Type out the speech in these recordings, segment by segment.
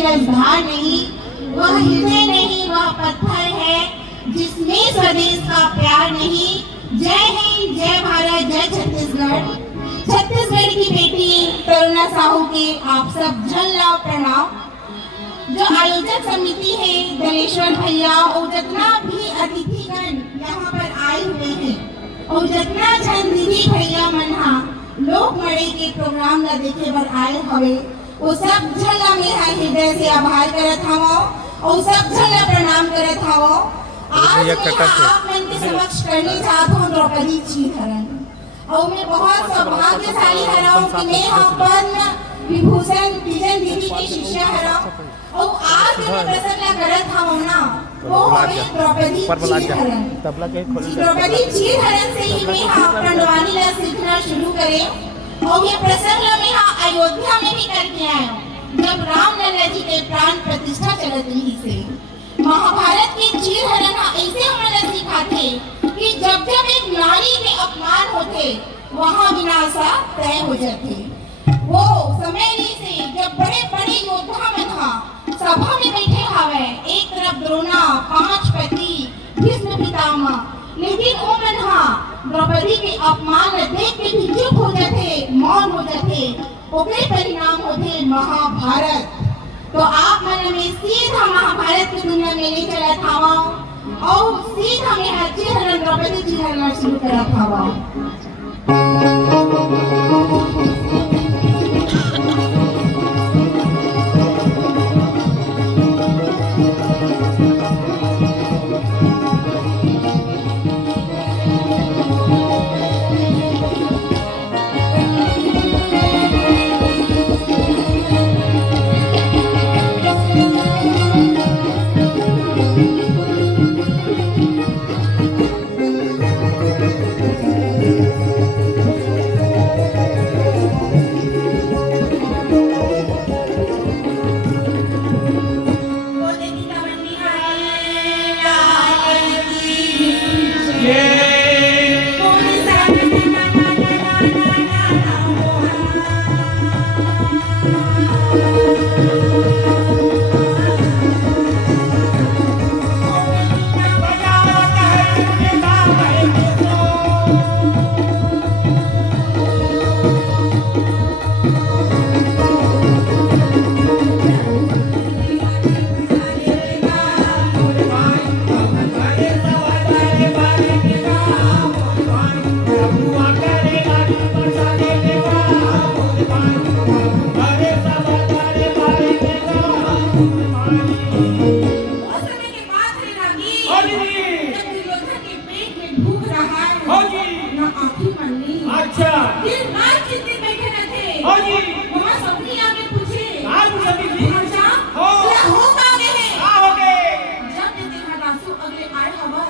रसधार नहीं, वह हृदय नहीं, वह पत्थर है जिसमें स्वदेश का प्यार नहीं। जय हिंद, जय भारत, जय छत्तीसगढ़। छत्तीसगढ़ की बेटी करुणा साहू के आप सब झल्ला प्रणाम। जो आयोजक समिति है दलेश्वर भैया और जितना भी अतिथिगण यहाँ पर आए हुए हैं और जितना जन दीदी भैया मन्हा लोग मड़े के प्रोग्राम ला देखे बर आए हवे, वो सब झल्ला में हृदय से आभार करत हवो और सब झल्ला प्रणाम करत हवो। आज मैं आप मन के समक्ष करने चाहत हूँ द्रौपदी चीरहरण और मैं बहुत सौभाग्यशाली हराऊं कि मैं पद्म विभूषण बिजन दीदी की शिष्या हराऊं और आज जो प्रसन्न करत हूँ ना वो हमें द्रौपदी चीरहरण। द्रौपदी चीरहरण से ही मैं प्रणवानी ला सीखना शुरू करे और ये प्रसंग में अयोध्या में भी करके आया जब राम लल्ला जी के प्राण प्रतिष्ठा चलत रही से। महाभारत के चीरहरण ऐसे हमें सिखाते कि जब जब एक नारी के अपमान होते वहाँ विनाशा तय हो जाते। वो समय से जब बड़े बड़े योद्धा में था सभा में बैठे हवे, एक तरफ द्रोणा, 5 पति, भीष्म पितामह, लेकिन वो मन्हा द्रौपदी के अपमान देख के भी चुप हो जाते, मौन हो जाते। ओकरे परिणाम होते महाभारत। तो आप मन में सीधा महाभारत की दुनिया में ले चला था और सीधा में हर चीज द्रौपदी जी हरना शुरू करा था।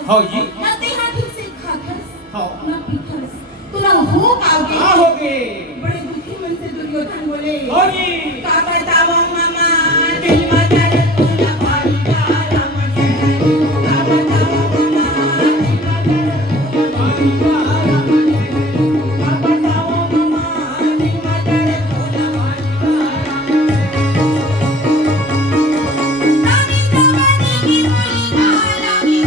हो जी न तेरा ठीक से खाखस हो न पीखस तुला हो कागे हो गे बड़े दुखी मन से दुर्योधन बोले हो जी का बताओ मामा दिल मदर तुला भारी का राम जय का बताओ मामा दिल मदर भारी का राम जय का बताओ मामा दिल मदर तुला भारी का राम नानी जवानी की बोली माला की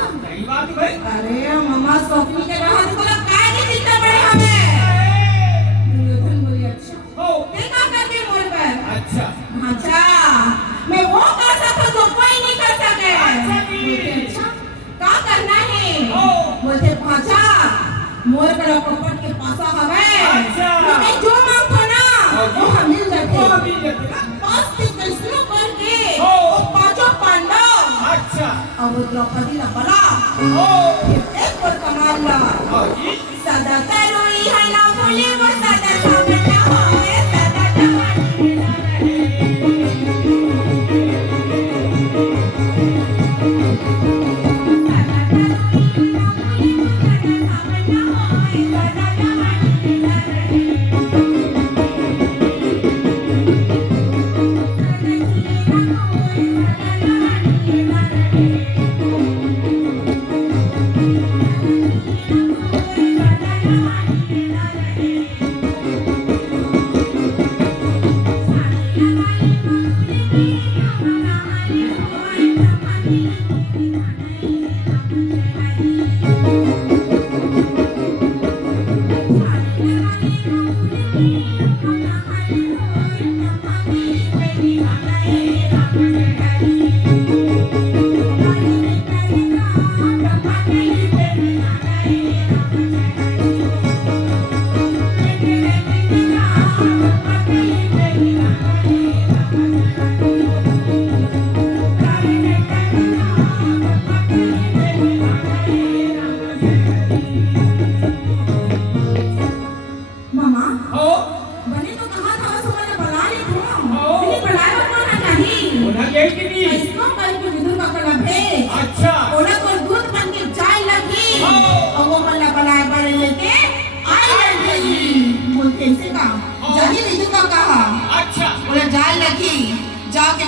अरे मामा स्वप्न के रहा तो तुला काय की चिंता पड़े हमें दुर्योधन बोली अच्छा हो देखा करके मोर पर अच्छा अच्छा मैं वो कर सकता जो कोई नहीं कर सके अच्छा क्या करना है हो बोलते पाचा मोर पर कपट के पासा हवे अच्छा मैं जो मांगो ना वो हम मिल जाते वो मिल जाते पास से कैसे करके हो पांचों पांडव अच्छा अब द्रौपदी ला बला हो एक पर कमाल ला हो जी सदा तरोई है ना भूले वो सदा सामना होए सदा जवानी ना रहे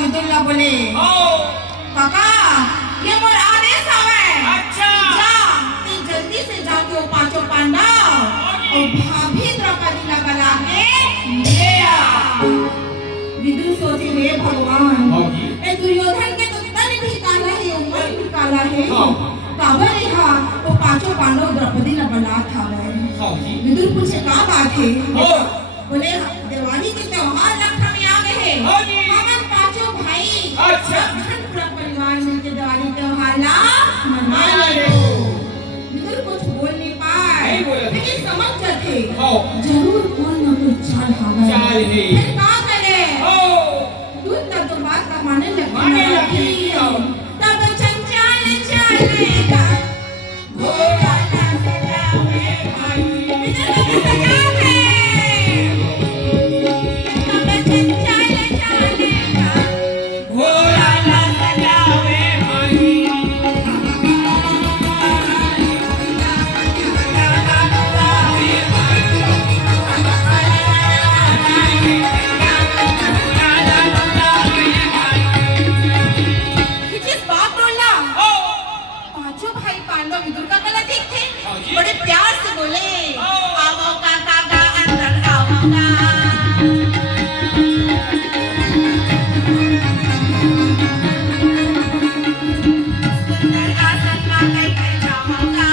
विदुर बोले काका ये मोर आदेश हवे अच्छा जा ती जल्दी से जाके वो पांचों पांडव और भाभी द्रौपदी ला बुला के ले आ। विदुर सोचे हे भगवान ए दुर्योधन के तो तन भी काला है उमर भी काला है काबर रहा वो पांचों पांडव द्रौपदी ला बुला था विदुर पूछे का बात है बोले दिवाली के त्योहार लखनऊ में आ गए हैं हम पांचों भाई सब पूरा परिवार मिलकर दिवाली त्योहार ला मना रहे हो। विदुर कुछ बोल नहीं पाए लेकिन समझ जाते जरूर कोई ना कोई चाल है फिर का करे दूध तक तो बात का माने लगी तब चंचल चलेगा घोड़ा ना सजावे भाई बड़े प्यार से बोले आओ काका का अंदर आओ सुंदर आसन में बैठे जाऊंगा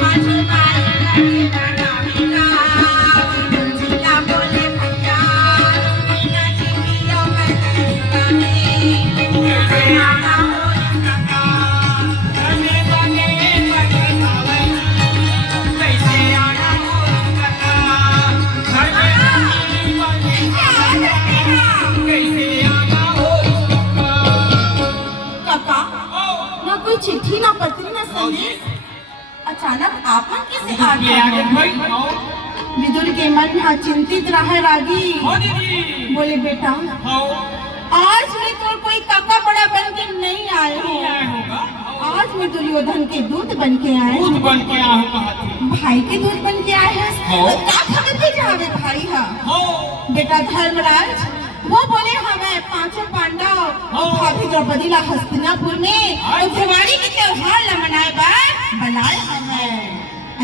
पांचों बार बनाऊंगा जिला बोले भैया मीना जी पियो चिट्ठी ना पत्री ना संदेश अचानक आपन कैसे आ गया विदुर के मन में चिंतित रहा रागी बोले बेटा आज मैं तो कोई काका बड़ा बन के नहीं आए हो आज मैं दुर्योधन के दूध बन के आए भाई के दूध बन के आए हैं क्या खबर पे जावे भाई हा बेटा धर्मराज वो बोले हमें पांचों पांडव और भाभी द्रौपदी ला हस्तिनापुर में और दिवाली के त्योहार ला मनाए बार बुलाए हमें।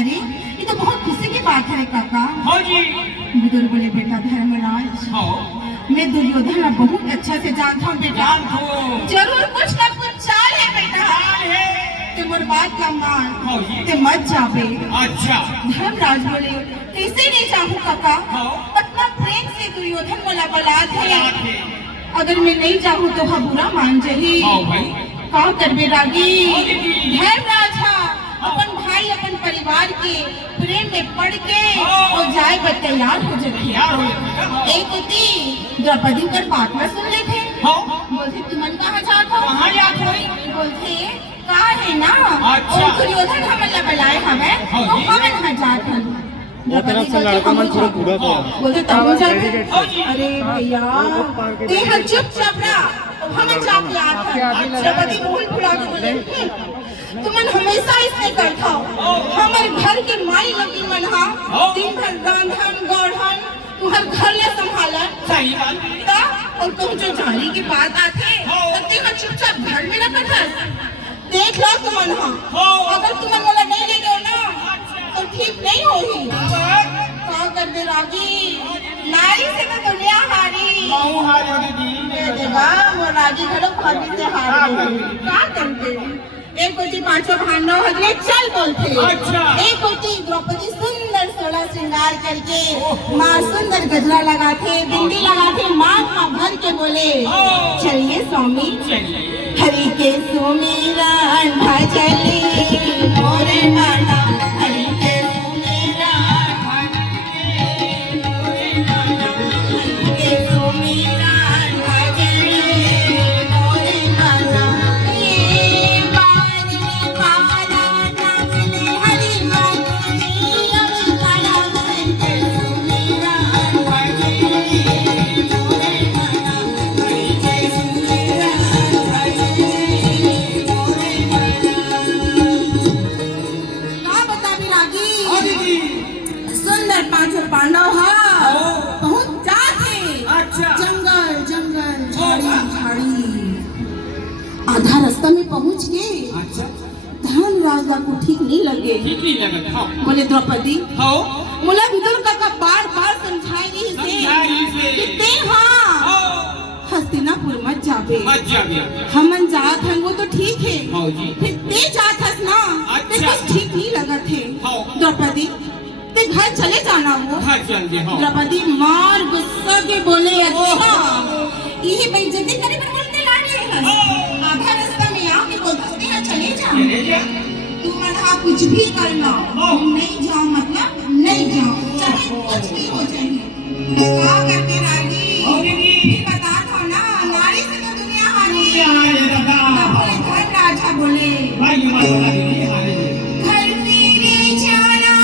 अरे ये तो बहुत खुशी की बात है काका विदुर बोले बेटा धर्मराज मैं दुर्योधन ला बहुत अच्छा से जानता हूँ बेटा जरूर कुछ ना कुछ चाल है बेटा तुम बात का मान ते मत जावे। अच्छा धर्मराज बोले कैसे नहीं चाहूँ काका अपना प्रेम से दुर्योधन मोला बलात है अगर मैं नहीं चाहूँ तो वह बुरा मान जाही का करबे रागी धर्मराज अपन भाई अपन परिवार के प्रेम में पड़ के और जाए पर तैयार हो जाती एक होती द्रौपदी कर बात में सुन लेते बोलते तुमन कहाँ जात हो बोलते का है ना और दुर्योधन हमला बुलाए हमें तो हमन वहाँ जात हन वो तरफ से लड़का मन पूरा पूरा था बोलते तब जाते अरे भैया ते हर चुपचाप रहा हमन जाके आत द्रौपदी भूल भुला के बोले तुमन हमेशा इसने करता हमारे घर के माई लगी मन हा दिन भर रांधन गढ़न तुम्हार घर ले संभाला सही बात और कहूँ जो जाने की बात आते तो ते चुपचाप घर में न बैठा देख लो तुमन अगर तुमन वाला नहीं ले गयो ना तो ठीक नहीं होगी क्या कर दे रागी नारी से तो दुनिया हारी देवा वो रागी घड़ो भाभी से हारी क्या करते एक होती पांचों भांडव हजरे चल बोलते एक होती द्रौपदी सुंदर सोलह श्रृंगार करके माँ सुंदर गजरा लगाते बिंदी लगाते माँ भर के बोले चलिए स्वामी हरि के सुमिरन भजली मोरे माना हरि के सुमिरन भजली मोरे माना हरि के सुमिरन भजली मोरे माना ये बानी पाला नाचले हरि मानी अवतारा हरि के सुमिरन भजली मोरे माना हरि के सुमिरन लगे ठीक नहीं लगत हाँ बोले द्रौपदी हाँ मोला विदुर काका बार बार समझाई से कि ते हाँ हस्तिनापुर मत जाबे हमन जात हन वो तो ठीक है हाँ जी फिर ते जात हस ना ते अच्छा। कुछ ठीक नहीं लगत है हाँ। द्रौपदी ते घर चले जाना हो घर चल दे हाँ द्रौपदी मार गुस्सा के बोले अच्छा यही बेइज्जती करे पर बोलते लागे हस आधा रास्ता में आके बोलते हैं चले जा तू मना कुछ भी कर लो नहीं जाओ मतलब नहीं जाओ चाहे कुछ भी हो जाए क्या करके रागी फिर बता दो ना नारी से तो दुनिया हारी बोले घर राजा बोले घर मेरे जाना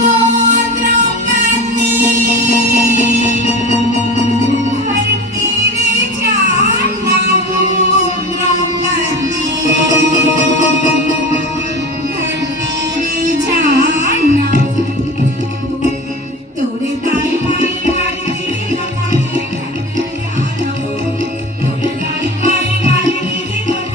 मोर द्रौपदी घर मेरे जाना मोर द्रौपदी तोरे ताई माई वाली तोरे ताई माई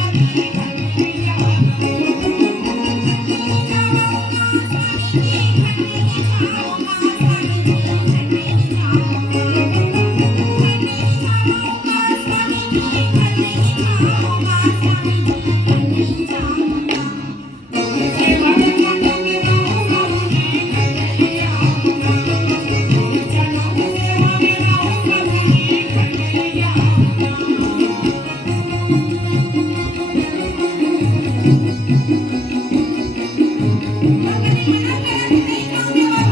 वाली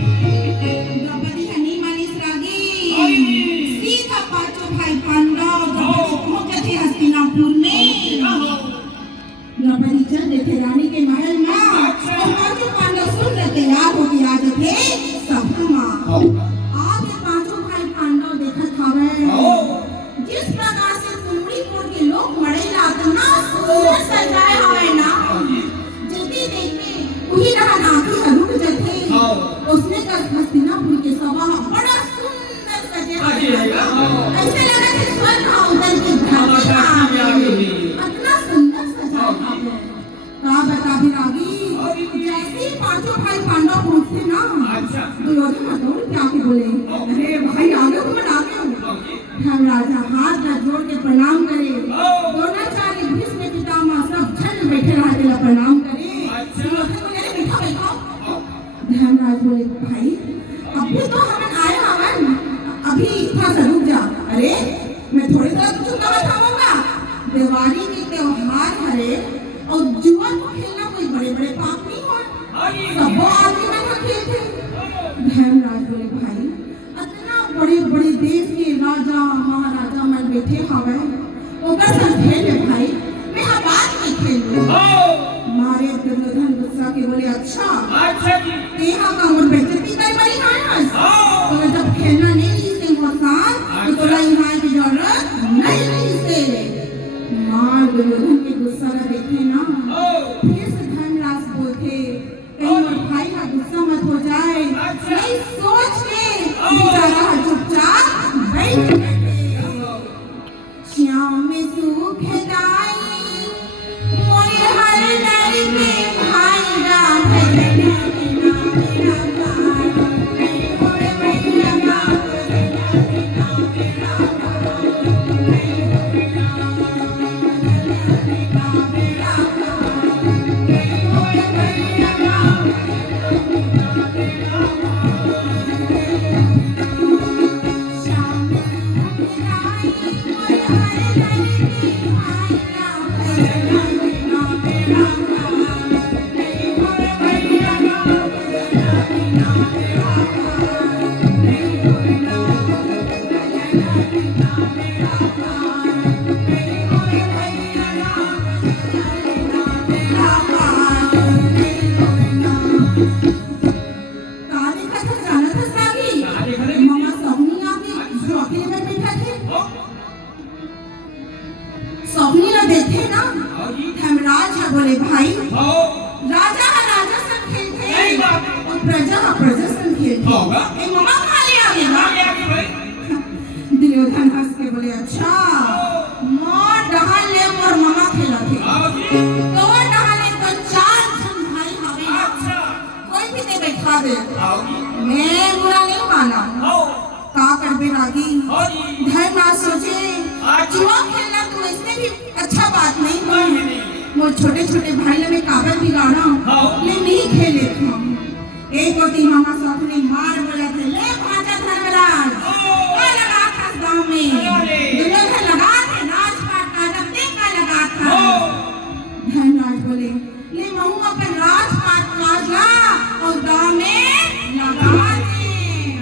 द्रौपदी हनी मानिस रागी सीधा पांचों भाई पांडव द्रौपदी पहुंचे थे हस्तिनापुर में द्रौपदी चल रहे थे रानी के महल में और पांचों पांडव सुन रहे थे यार हो कि आज थे सभा आगे पांचों भाई पांडव देखत हवे जिस प्रकार से कुमड़ीपुर के लोग मड़ेला इतना सुंदर सजाए हवे ना जल्दी देखे वही रहा नाकी रुक जथे उसने कहा हस्तिनापुर के सभा बड़ा सुंदर सजे ऐसे लगा कि स्वर्ग का उतर के इतना सुंदर सजा का बता भी रागी जैसे ही पांचों भाई पांडव पहुंचते ना दुर्योधन दौड़ के आके बोले अरे भाई आगे हो मैं आगे हूँ हम राजा हाथ जोड़ के प्रणाम करे द्रोणाचार्य भीष्म पितामह सब छन बैठे रहते प्रणाम करे दुर्योधन बोले अरे बैठा बैठा धर्मराज बोले भाई अभी तो हम आए हवन अभी थोड़ा सा रुक जा अरे मैं थोड़ी देर चुपका बैठाऊंगा दिवाली के त्योहार हरे और जुआ को खेलना कोई बड़े बड़े पाप नहीं हो सब आदमी में खेलते धर्मराज बोले भाई इतना बड़े बड़े देश के राजा महाराजा मन बैठे हवे ओकर संग खेले भाई मैं बात में खेलूं मारे दुर्योधन गुस्सा के बोले अच्छा तेहा का मोर बेइज्जती कर बड़ी हां तो जब खेलना नहीं से मोसान तो तोरा यहाँ की जरूरत नहीं से मार दुर्योधन के गुस्सा ना देखे ना फिर से धर्मराज बोलते कहीं मोर भाई का गुस्सा मत हो जाए नहीं सोच के बेचारा चुपचाप बैठ श्याम में सुख दाई मोरे हर दर में भाई राम प्रजा प्रजा संखेल हाँ बा। ए ममा कहाँ ले आ गया आगे आगे भाई दुर्योधन हंस के बोले अच्छा माँ डहाल ले और ममा खेला थे आओ जी तो डहाले तो चार जन भाई हवे अच्छा कोई भी ते बैठा दे आओ जी मैं बुरा नहीं माना आओ का कर बे रागी आओ जी धर्म ना सोचे अच्छा। जुआ खेलना तो इससे भी अच्छा बात नहीं नहीं, है नहीं। वो छोटे छोटे भाई ने काबर बिगाड़ा हाँ। ले नहीं खेले था एक और तीन मामा साथ ने मार बोला थे ले भाजा धर्मराज क्या लगा था इस गांव में अरे। दुर्योधन लगा थे राजपाट का जब देख का लगा था आओ धर्मराज बोले ले महू अपन राजपाट काजला और गांव में लगा दे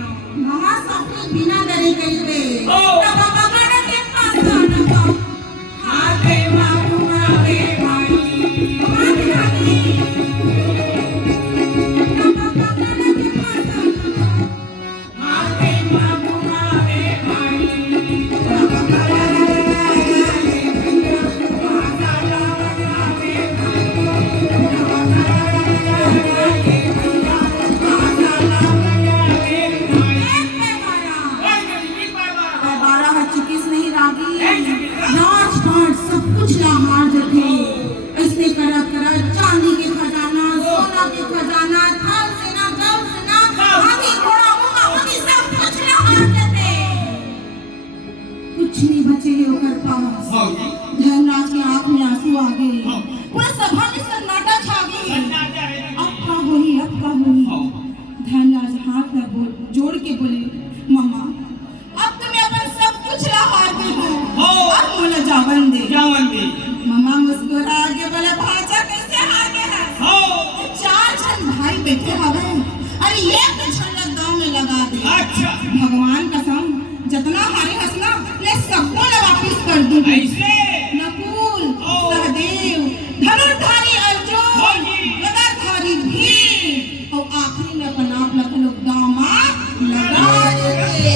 मामा सब बिना डरे करीबे ओ। तब पकड़ के पास आना हाथे मारूंगा रे भाई मार खाती तब पकड़ के पास आना हाथे मारूंगा रे भाई तब पकड़ के चांदी के खजाना सोना के खजाना थल सेना जल सेना हाथी घोड़ा मुंगा मुंगी सब कुछ लहार देते कुछ नहीं बचे है ओकर पास आओ जी धर्मराज के आंख में आंसू आ गए पूरा सभा में सन्नाटा छा गई सन्नाटा है अब का होई धर्मराज हाथ में जोड़ के बोले मामा अब तुम्हें अपन सब कुछ लहार दे हो अब मोला जावन दे जावन दे मामा मुस्कुरा के बोले भाजा कैसे हार गए हैं आओ चार जन भाई बैठे हवे अरे ये पिछड़ा गांव में लगा दे अच्छा भगवान कसम जितना हारे हंसना ले सबको ले वापस कर दूंगी ऐसे नकुल सहदेव धनुर्धारी अर्जुन गदाधारी भीम और आखिरी में अपन आप लोग दामाद लगा देते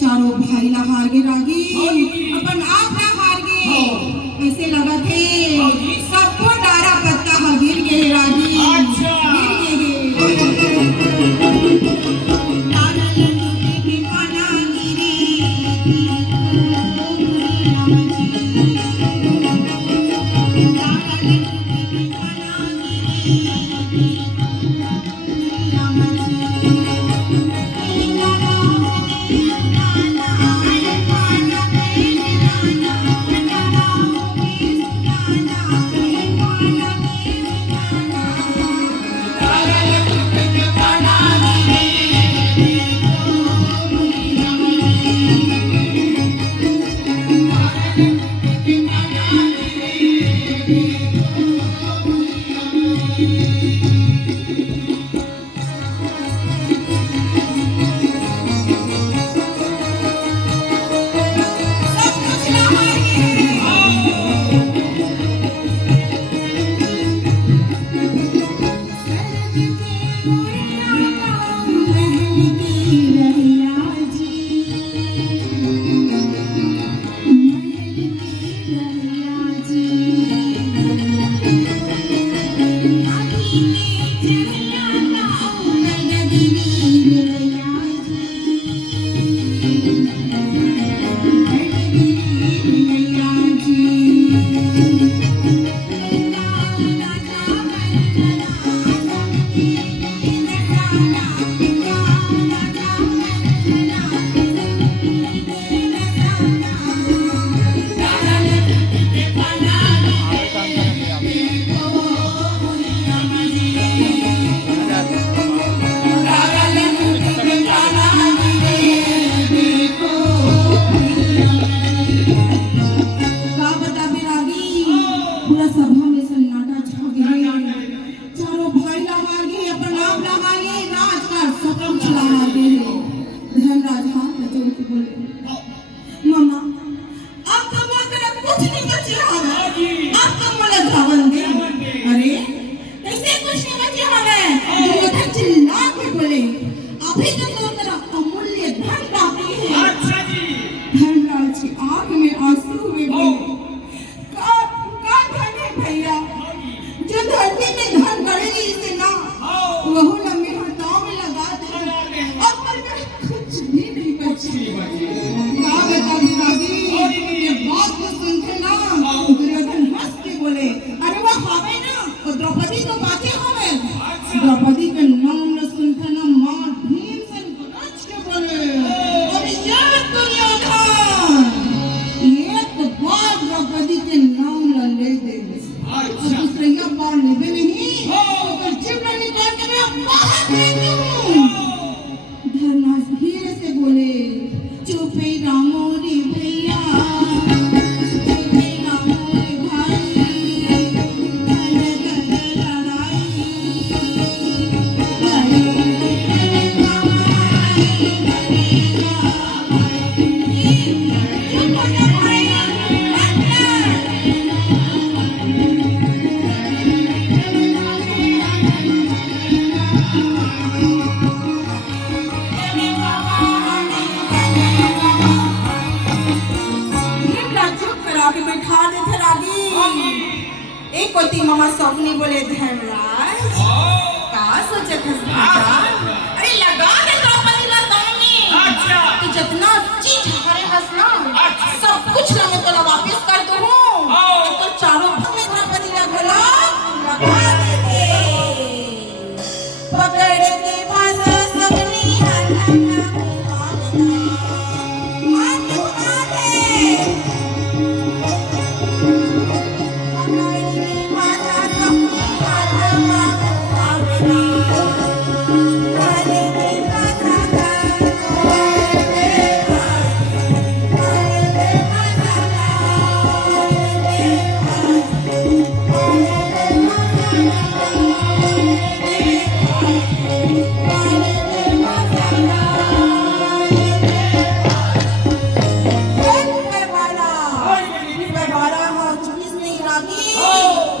चारों भाई ना हार गए रागी अपन आप ना हार गए ऐसे लगा थे सबको डारा पत्ता हा गिर गए रागी अच्छा। गिर गए तारा लड्डू के भी पाना गिरी बहू लम्बे हाथों में लगा दे और पर कुछ भी नहीं बची। क्या बता विरागी, ये बात को सुनते ना दुर्योधन हंस के बोले, अरे वो हमें ना वो द्रौपदी तो बातें हमें द्रौपदी के नाम न सुनते ना मां भीमसेन गरज के बोले, अरे ये दुर्योधन एक बार द्रौपदी के नाम न ले दे और दूसरे बार लेवे नहीं तो चिमटा निकाल के मैं बाहर फेंक दूं। धर्मराज धीरे से बोले, चुप ही रामो रे भैया, चुप ही रामो रे भाई, घर घर लड़ाई, चुप हो जा भाई। बैठा देते रागी। एक कोती मामा सपने बोले, धर्मराज का सोचे खस बेटा, अरे लगा दे द्रौपदी ला दाम में, जितना चीज हरे हंसना सब कुछ ना मैं तो वापस कर दूं, तो चारों भाग में द्रौपदी ला गला लगा दे पकड़ के फांसा सबनी हाथ में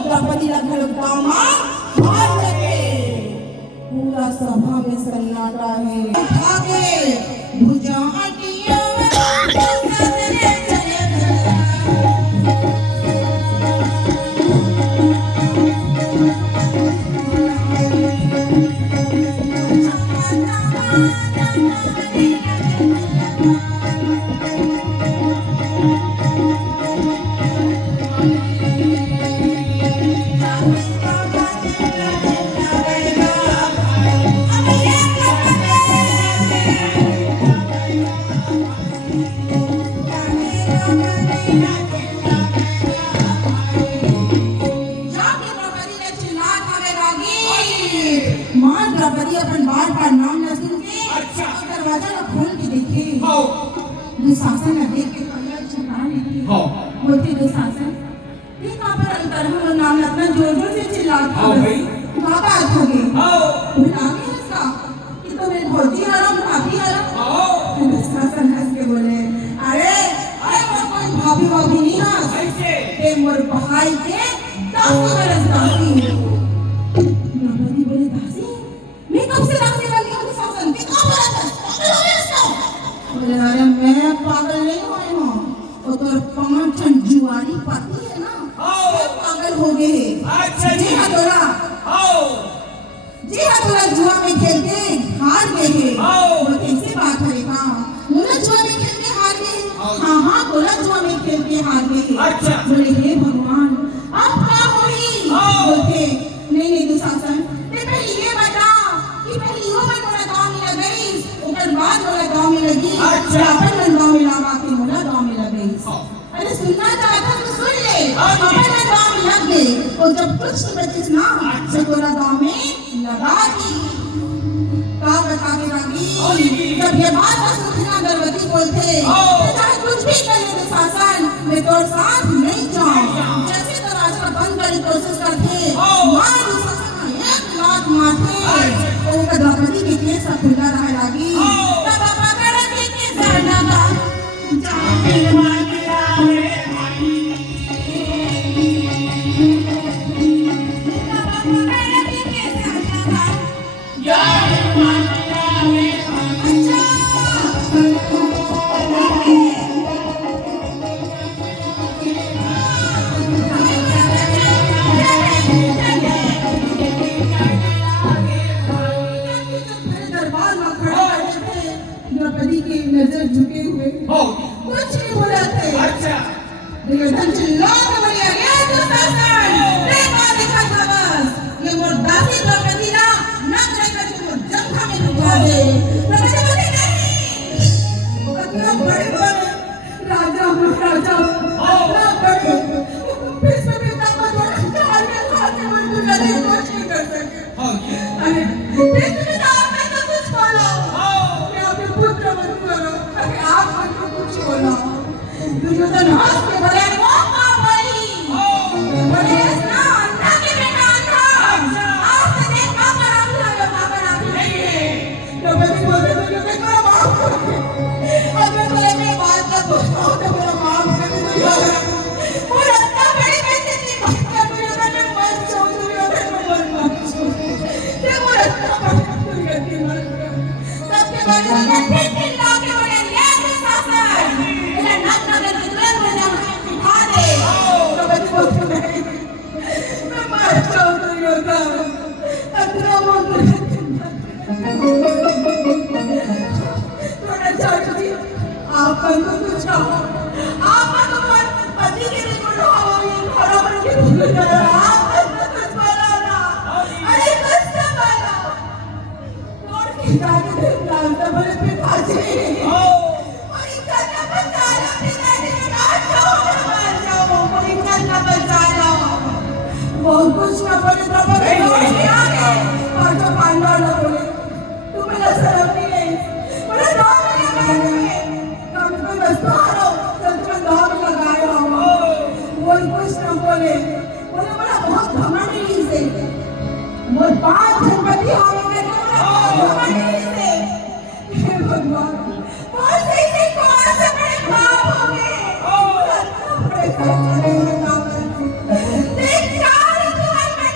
द्रौपदी लगभग पूरा सभा में सन्नाटा है। उठा के भुजा हटिया द्रौपदी अपन बार-बार नाम न सुन के दरवाजा न खोल के देखे, दुशासन न देख के कमर छुपा लेती, बोलते दुशासन ये कहाँ पर अंतर हम नाम अपना जोर-जोर से चिल्लाता है, कहाँ बात हो गई, बुला के उसका कि तो मेरे भौजी हराम भाभी हराम, दुशासन हंस के बोले, अरे वो कोई भाभी नहीं है, ये मोर भाई के दासी बरस दासी। द्रौपदी बोले, दासी मैं कब से दासी बन गई हूँ शासन के कहाँ पागल हो गया इसका? बोले, अरे मैं पागल नहीं हुई हूँ, वो तो 5 जन जुआरी पति है ना, वो पागल हो गए। जी हाँ तोरा जुआ में खेल के हार गए हैं, वो कैसे बात करेगा? बोला जुआ में खेल के हार गए? हाँ बोला जुआ में खेल के हार गए। बोले, हे भगवान अब क्या हुई? बोलते, नहीं दुशासन पहले ये बता कि पहले यो में तोरा गांव में लगई, ओकर बाद तोरा गांव में लगी, अपन मन गांव में लगा के मोला गांव में लगई। अरे सुनना चाहता तो सुन ले, अपन मन गांव में लग गए और जब कुछ बचिस ना तो तोरा गांव में लगा दी। का बता के रागी, जब ये बात सुनना गर्भवती बोलते, चाहे कुछ भी कर ले दुशासन, मैं तोर साथ नहीं जाऊं। जैसे तो रास्ता बंद करने की कोशिश करते, मार दुशासन एक लात मारते, तो द्रौपदी के केस खुला रह लागी। तब पकड़ के जाना था, जाने मारिया रे माई, तब पकड़ के जाना था, जाने मारिया रे माई। अच्छा दुर्योधन चिल्लाकर बोले, अरे दुशासन, देखो देखो बस, ये मुर्दासी द्रौपदी ना नग लेकर तुम जंघा में ढुका दे। द्रौपदी बोली नहीं, इतना बड़े बड़े राजा महाराजा, इतना बड़े विश्व पितामह द्वारा चार के खाते हुए दुर्योधन कुछ नहीं कर सके। अरे विश्व पितामह ने तो कुछ बोला, मैं अपने पुत्र मत करो, अरे आप मत कुछ बोला। दुर्योधन हंस के बोले, मौका पड़ी, बोले ना अन्ना के बेटा अन्ना, आज से देख पापा राम लगे, पापा राम लगे। द्रौपदी बोले, मुझे मेरा माफ कर दे, अगर मैं मेरी बात का पूछता हूँ तो मेरा माफ कर दे दुर्योधन। और अन्ना बड़ी बेइज्जती करता दुर्योधन ने मर जाओ, दुर्योधन ने मर जाओ, देखो अन्ना बड़ी दुर्गति मर गया। सबके बाद दुर्योधन फिर चिल्ला के बोले, ये दुशासन, मेरा नाक ना करके तुरंत मुझे उठा दे। द्रौपदी बोलती नहीं, मैं मर जाऊँ दुर्योधन, इतना मन आप तो कुछ कहो, आप तो पति के लिए बोलो, ये घरों पर के भूल गए, आप तो कुछ बोलो ना, अरे कुछ तो बोलो। तोड़ के जाके देख डालता बोले पिताजी, कोई करना बचा लो पिताजी, मैं मर जाऊँ, कोई करना बचा लो। बहुत कुछ ना बोले द्रौपदी दौड़ के आ गए, और जो पांडव ना बोले, तुम्हें शर्म नहीं आई, बोले दो महीने वस्तु हारो तो तुम्हें दाग लगाया होगा। वही कुछ न बोले, बोले बोला बहुत घमंडी से, वो 5 जनपति होंगे, बहुत घमंडी से। हे भगवान, बहुत सही से कौन से बड़े पाप होंगे, बड़े सच्चे देखकार तुम्हारे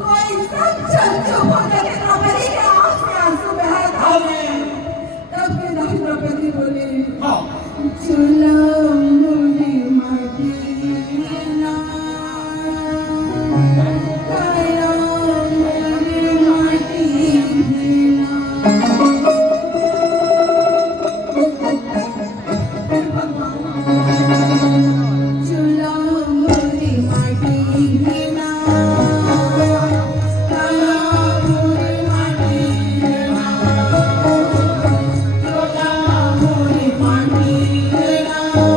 कोई सब चल चुप हो गए। द्रौपदी के आंख में आंसू बह गए। तब के द्रौपदी बोली, चलो मुझे माटी ना, करो मुझे माटी ना। चलो मुझे माटी ना, Oh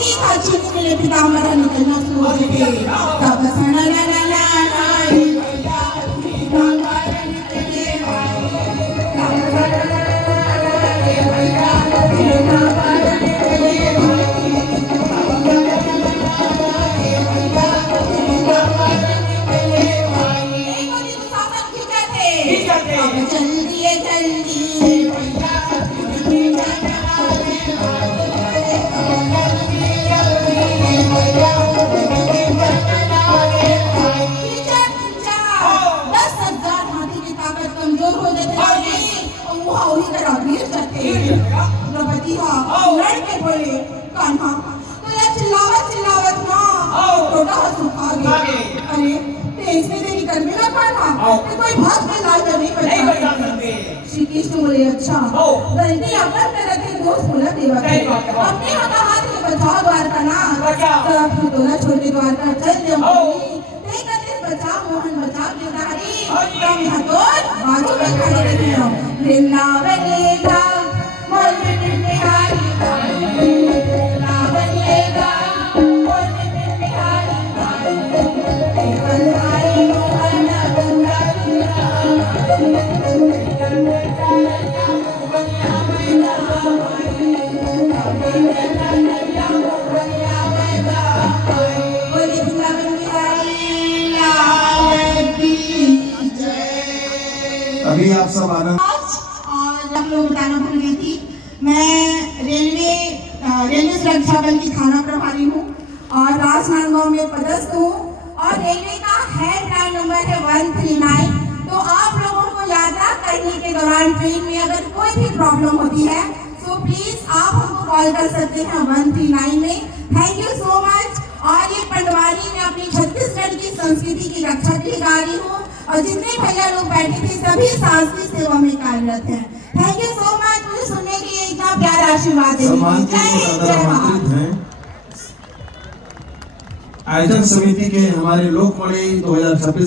ही था चीनी मिले पीताम्बर निकलना शुरू हो गए तब सना ना ना ना ना रे भैया पीताम्बर निकले तब सना ना ना ना रे भैया पीताम्बर निकले जल्दी जल्दी कमजोर हो जाते द्रौपदी लड़के बोले कान्हा तो यार चिल्लावत ना छोटा सुखा गया अरे इसमें तेरी कर्मी का कान्हा तो कोई भाग में लाल नहीं बचा श्री कृष्ण बोले अच्छा गलती अपन में रखे दोस्त बोला देवा अपने हाथ में बचाओ द्वार का ना तो तोला छोड़ के द्वार का चल दे बचा मोहन बचा गिरधारी तुम हतोर बाजू में खड़े रहते हो वृंदावन लेगा मोर बिहारी वृंदावन लेगा मोर बिहारी बलवाई मोहन अभी आप सब आनंद और आप लोग बताना भूल गई थी मैं रेलवे सुरक्षा बल की थाना प्रभारी हूँ और राजनांदगांव में पदस्थ हूँ और रेलवे का हेल्पलाइन नंबर है 139। तो आप लोगों को यात्रा करने के दौरान ट्रेन में अगर कोई भी प्रॉब्लम होती है तो प्लीज आप हमको कॉल कर सकते हैं 139 में। Thank you so much. और ये पंडवानी में अपनी छत्तीसगढ़ की संस्कृति की रक्षा के लिए गा रही हूँ और जितने भैया लोग बैठे थे सभी सांस्कृतिक सेवा में कार्यरत हैं। थैंक यू सो मच मुझे सुनने के लिए इतना प्यारा आशीर्वाद देने के लिए। आमंत्रित हैं आयोजन समिति के हमारे लोकमणि 2026